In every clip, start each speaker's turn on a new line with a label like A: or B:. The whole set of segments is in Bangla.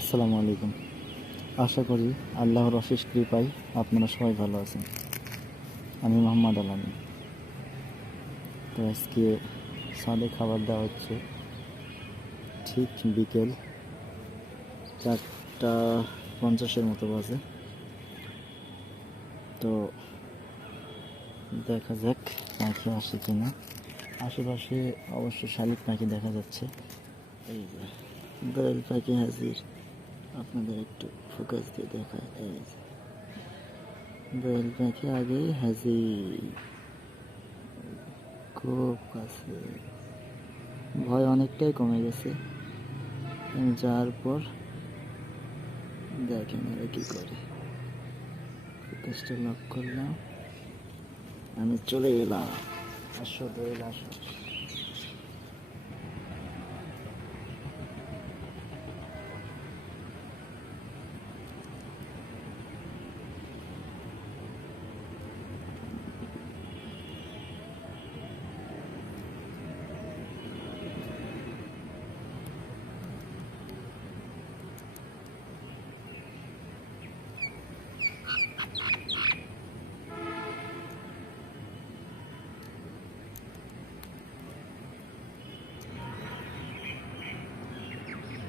A: আসসালামু আলাইকুম। আশা করি আল্লাহর অশেষ কৃপায় আপনারা সবাই ভালো আছেন। আমি মোহাম্মদ আলামী তো আজকে সাদে খাবার দেওয়া হচ্ছে। ঠিক বিকেল চারটা পঞ্চাশের মতো বাজে। তো দেখা যাক পাখি আসে কিনা। আশেপাশে অবশ্য শালিক পাখি দেখা যাচ্ছে। এই যে দোয়েল পাখি হাজির। আপনাদের একটু ফোকাস দিয়ে দেখায় এই যে দোয়েল পাখি আগেই হাজির। খুব কাছে। ভয় অনেকটাই কমে গেছে। যাওয়ার পর দেখেন এরা কি করে। ফোকাসটা লক করলাম। আমি চলে গেলাম আসো দোয়েল আসো।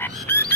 A: Thank you.